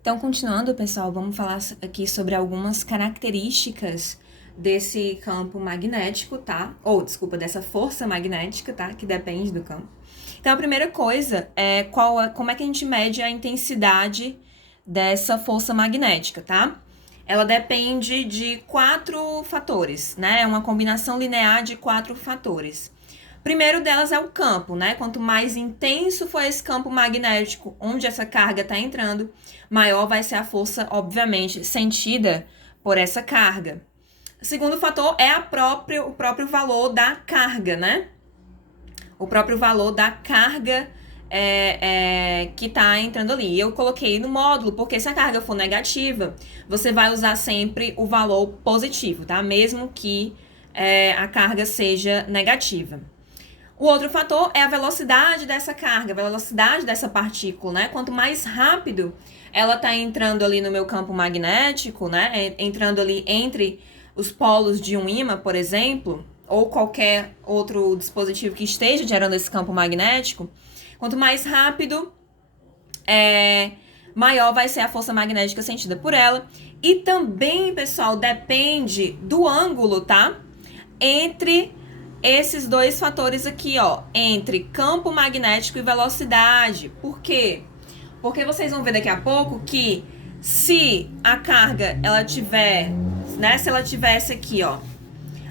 Então, continuando, pessoal, vamos falar aqui sobre algumas características desse campo magnético, tá? Ou, desculpa, dessa força magnética, tá? Que depende do campo. Então, a primeira coisa é como é que a gente mede a intensidade dessa força magnética, tá? Ela depende de 4 fatores, né? É uma combinação linear de 4 fatores. Primeiro delas é o campo, né? Quanto mais intenso for esse campo magnético onde essa carga está entrando, maior vai ser a força, obviamente, sentida por essa carga. O segundo fator é o próprio valor da carga, né? O próprio valor da carga que está entrando ali. Eu coloquei no módulo, porque se a carga for negativa, você vai usar sempre o valor positivo, tá? Mesmo que a carga seja negativa. O outro fator é a velocidade dessa carga, a velocidade dessa partícula, né? Quanto mais rápido ela está entrando ali no meu campo magnético, né? Entrando ali entre os polos de um ímã, por exemplo, ou qualquer outro dispositivo que esteja gerando esse campo magnético, quanto mais rápido, maior vai ser a força magnética sentida por ela. E também, pessoal, depende do ângulo, tá? Entre esses dois fatores aqui, ó, entre campo magnético e velocidade. Por quê? Porque vocês vão ver daqui a pouco que se a carga ela tiver, né, se ela tivesse aqui, ó,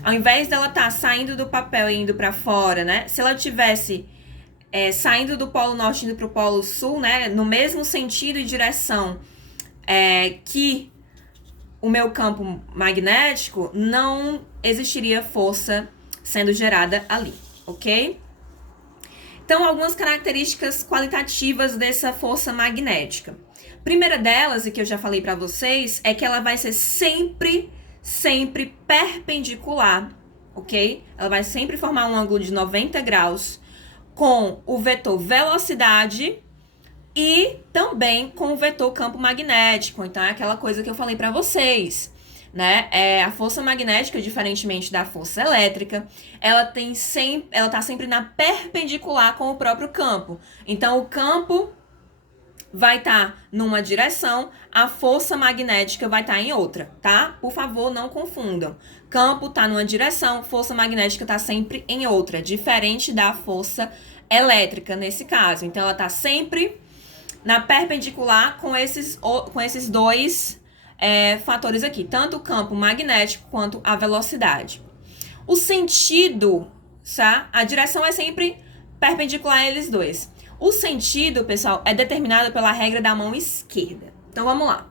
ao invés dela estar saindo do papel e indo para fora, né, se ela tivesse saindo do polo norte e indo para o polo sul, né, no mesmo sentido e direção que o meu campo magnético, não existiria força sendo gerada ali, ok? Então, algumas características qualitativas dessa força magnética. Primeira delas, e que eu já falei para vocês, é que ela vai ser sempre perpendicular, ok? Ela vai sempre formar um ângulo de 90 graus com o vetor velocidade e também com o vetor campo magnético. Então, é aquela coisa que eu falei para vocês, né? A força magnética, diferentemente da força elétrica, ela tá sempre na perpendicular com o próprio campo. Então, o campo vai estar numa direção, a força magnética vai estar em outra, tá? Por favor, não confundam. Campo tá numa direção, força magnética tá sempre em outra, diferente da força elétrica nesse caso. Então, ela tá sempre na perpendicular com esses dois fatores aqui, tanto o campo magnético quanto a velocidade. O sentido, tá? A direção é sempre perpendicular a eles dois. O sentido, pessoal, é determinado pela regra da mão esquerda. Então, vamos lá.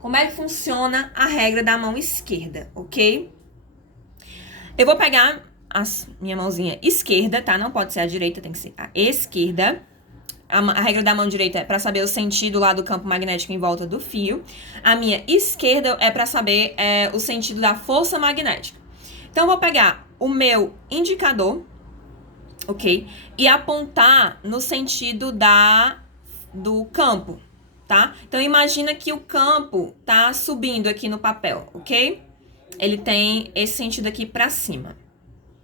Como é que funciona a regra da mão esquerda, ok? Eu vou pegar a minha mãozinha esquerda, tá? Não pode ser a direita, tem que ser a esquerda. A regra da mão direita é para saber o sentido lá do campo magnético em volta do fio. A minha esquerda é para saber o sentido da força magnética. Então, eu vou pegar o meu indicador, ok? E apontar no sentido do campo, tá? Então, imagina que o campo tá subindo aqui no papel, ok? Ele tem esse sentido aqui para cima,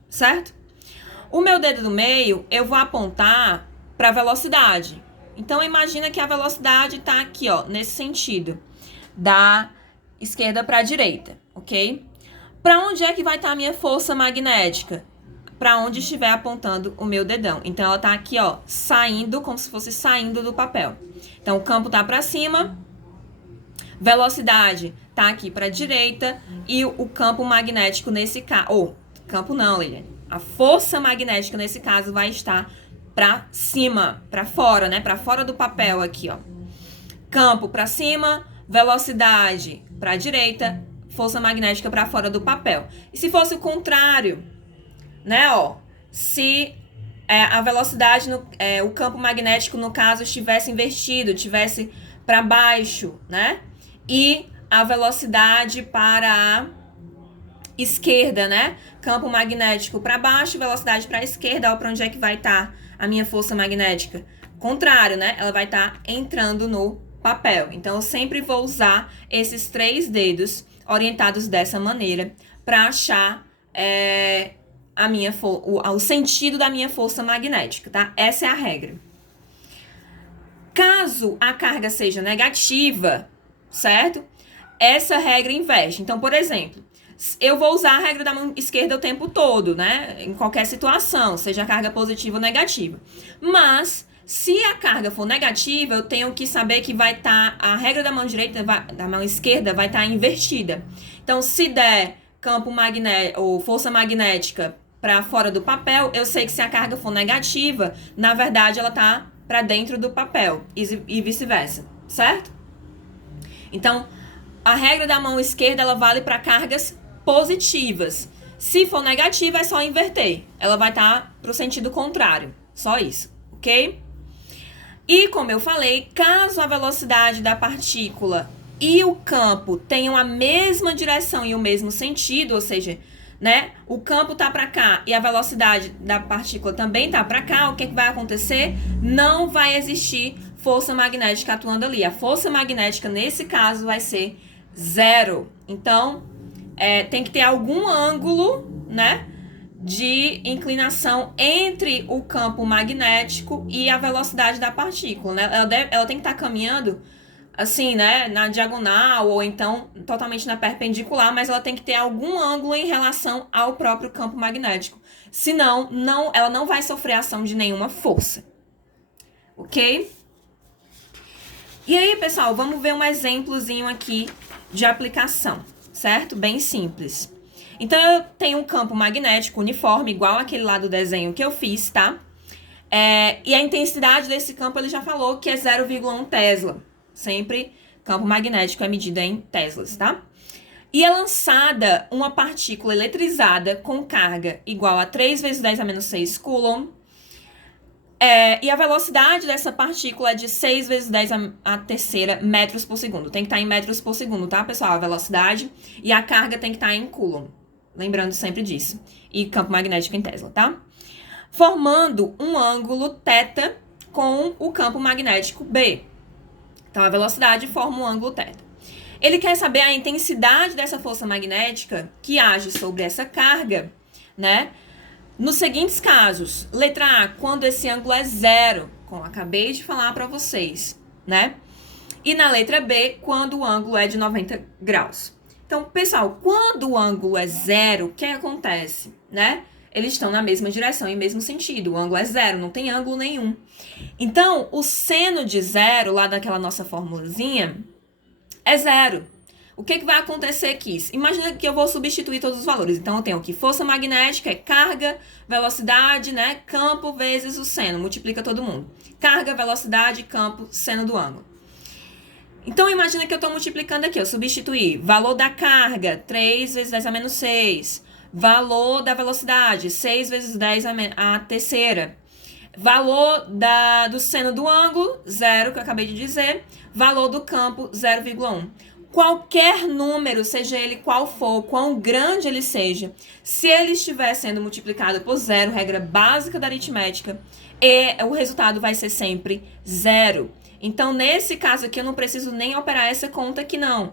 certo? O meu dedo do meio, eu vou apontar para a velocidade. Então, imagina que a velocidade está aqui, ó, nesse sentido, da esquerda para a direita, ok? Para onde é que vai estar a minha força magnética? Para onde estiver apontando o meu dedão. Então, ela está aqui, ó, saindo, como se fosse saindo do papel. Então, o campo está para cima, velocidade está aqui para a direita e o campo magnético nesse caso... campo não, Liliane. A força magnética nesse caso vai estar para cima, para fora, né? Para fora do papel aqui, ó. Campo para cima, velocidade para a direita, força magnética para fora do papel. E se fosse o contrário, né, ó? Se a velocidade, o campo magnético, no caso, estivesse invertido, estivesse para baixo, né? E a velocidade para a esquerda, né? Campo magnético para baixo, velocidade para a esquerda, ó, para onde é que vai estar a minha força magnética? Contrário, né? Ela vai estar entrando no papel. Então, eu sempre vou usar esses 3 dedos orientados dessa maneira para achar o sentido da minha força magnética, tá? Essa é a regra. Caso a carga seja negativa, certo? Essa regra inverte. Então, por exemplo, eu vou usar a regra da mão esquerda o tempo todo, né? Em qualquer situação, seja a carga positiva ou negativa. Mas, se a carga for negativa, eu tenho que saber que vai estar, a regra da mão direita, da mão esquerda vai estar invertida. Então, se der campo magnético ou força magnética para fora do papel, eu sei que se a carga for negativa, na verdade ela tá para dentro do papel e vice-versa, certo? Então, a regra da mão esquerda ela vale para cargas positivas. Se for negativa, é só inverter. Ela vai estar para o sentido contrário. Só isso, ok? E como eu falei, caso a velocidade da partícula e o campo tenham a mesma direção e o mesmo sentido, ou seja, né, o campo tá para cá e a velocidade da partícula também tá para cá, o que vai acontecer? Não vai existir força magnética atuando ali. A força magnética, nesse caso, vai ser zero. Então, tem que ter algum ângulo, né, de inclinação entre o campo magnético e a velocidade da partícula, né? Ela tem que estar caminhando assim, né, na diagonal ou então totalmente na perpendicular, mas ela tem que ter algum ângulo em relação ao próprio campo magnético. Senão, ela não vai sofrer ação de nenhuma força. Ok? E aí, pessoal, vamos ver um exemplozinho aqui de aplicação, certo? Bem simples. Então, eu tenho um campo magnético uniforme, igual aquele lá do desenho que eu fiz, tá? E a intensidade desse campo, ele já falou que é 0,1 Tesla. Sempre campo magnético é medida em teslas, tá? E é lançada uma partícula eletrizada com carga igual a 3 vezes 10 a menos 6 coulomb. E a velocidade dessa partícula é de 6 vezes 10 a terceira metros por segundo. Tem que estar em metros por segundo, tá, pessoal? A velocidade e a carga tem que estar em coulomb. Lembrando sempre disso. E campo magnético em Tesla, tá? Formando um ângulo θ com o campo magnético B. Então, a velocidade forma um ângulo θ. Ele quer saber a intensidade dessa força magnética que age sobre essa carga, né? Nos seguintes casos. Letra A, quando esse ângulo é zero, como acabei de falar para vocês, né? E na letra B, quando o ângulo é de 90 graus. Então, pessoal, quando o ângulo é zero, o que acontece, né? Eles estão na mesma direção e mesmo sentido. O ângulo é zero, não tem ângulo nenhum. Então, o seno de zero, lá daquela nossa formulazinha, é zero. O que vai acontecer aqui? Imagina que eu vou substituir todos os valores. Então, eu tenho aqui força magnética, é carga, velocidade, né? Campo vezes o seno. Multiplica todo mundo. Carga, velocidade, campo, seno do ângulo. Então, imagina que eu estou multiplicando aqui. Eu substituí valor da carga, 3 vezes 10 a menos 6. Valor da velocidade, 6 vezes 10 a terceira. Valor do seno do ângulo, 0, que eu acabei de dizer. Valor do campo, 0,1. Qualquer número, seja ele qual for, quão grande ele seja, se ele estiver sendo multiplicado por 0, regra básica da aritmética, o resultado vai ser sempre 0. Então, nesse caso aqui, eu não preciso nem operar essa conta aqui, não.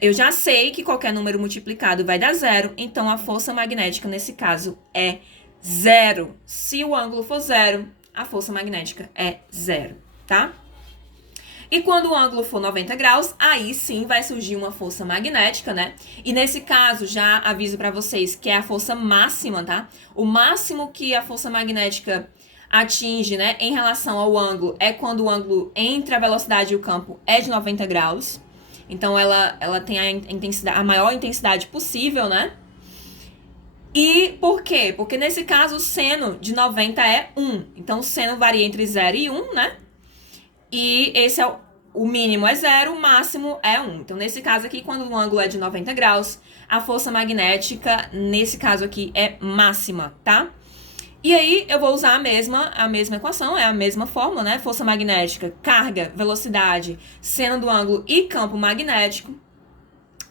Eu já sei que qualquer número multiplicado vai dar 0, então a força magnética, nesse caso, é 0. Se o ângulo for 0, a força magnética é 0, tá? E quando o ângulo for 90 graus, aí sim vai surgir uma força magnética, né? E nesse caso, já aviso pra vocês que é a força máxima, tá? O máximo que a força magnética atinge, né, em relação ao ângulo, é quando o ângulo entre a velocidade e o campo é de 90 graus. Então, ela tem a maior intensidade possível, né? E por quê? Porque nesse caso, o seno de 90 é 1. Então, o seno varia entre 0 e 1, né? E esse é o mínimo é 0, o máximo é 1. Então, nesse caso aqui, quando o ângulo é de 90 graus, a força magnética, nesse caso aqui, é máxima, tá? E aí, eu vou usar a mesma equação, é a mesma fórmula, né? Força magnética, carga, velocidade, seno do ângulo e campo magnético.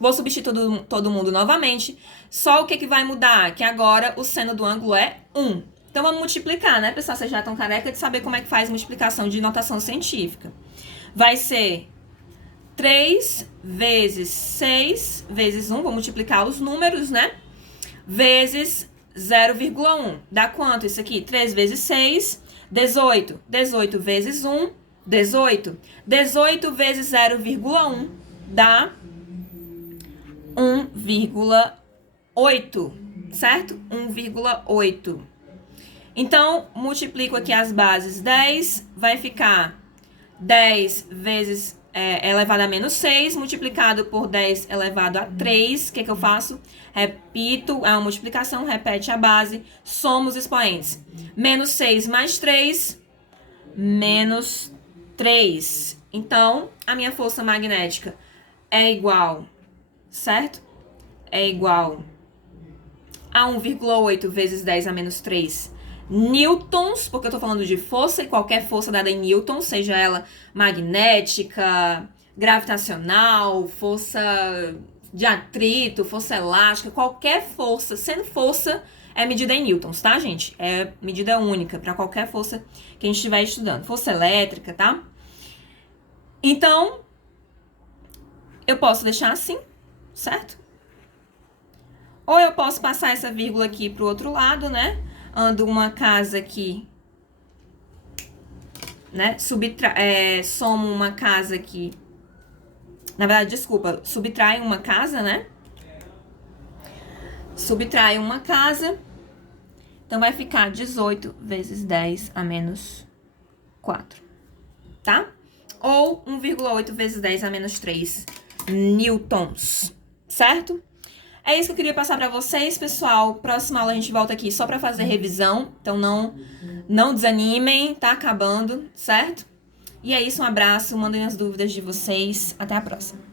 Vou substituir todo mundo novamente. Só o que vai mudar? Que agora o seno do ângulo é 1. Então, vamos multiplicar, né, pessoal? Vocês já estão careca de saber como é que faz multiplicação de notação científica. Vai ser 3 vezes 6 vezes 1. Vou multiplicar os números, né? Vezes 0,1. Dá quanto isso aqui? 3 vezes 6, 18. 18 vezes 1, 18. 18 vezes 0,1 dá 1,8, certo? 1,8. Então, multiplico aqui as bases. 10 vai ficar 10 vezes elevado a menos 6, multiplicado por 10 elevado a 3. O que eu faço? Repito, é uma multiplicação, repete a base, soma os expoentes. Menos 6 mais 3, menos 3. Então, a minha força magnética é igual, certo? É igual a 1,8 vezes 10 a menos 3 newtons, porque eu tô falando de força, e qualquer força dada em newtons, seja ela magnética, gravitacional, força de atrito, força elástica, qualquer força, sendo força, é medida em newtons, tá, gente? É medida única para qualquer força que a gente estiver estudando. Força elétrica, tá? Então, eu posso deixar assim, certo? Ou eu posso passar essa vírgula aqui pro outro lado, né? Ando uma casa aqui, né? Somo uma casa aqui. Na verdade, desculpa, subtrai uma casa, né? Subtrai uma casa. Então, vai ficar 18 vezes 10 a menos 4, tá? Ou 1,8 vezes 10 a menos 3 newtons, certo? É isso que eu queria passar pra vocês, pessoal. Próxima aula a gente volta aqui só pra fazer revisão. Então, não desanimem, tá acabando, certo? E é isso, um abraço, mandem as dúvidas de vocês. Até a próxima.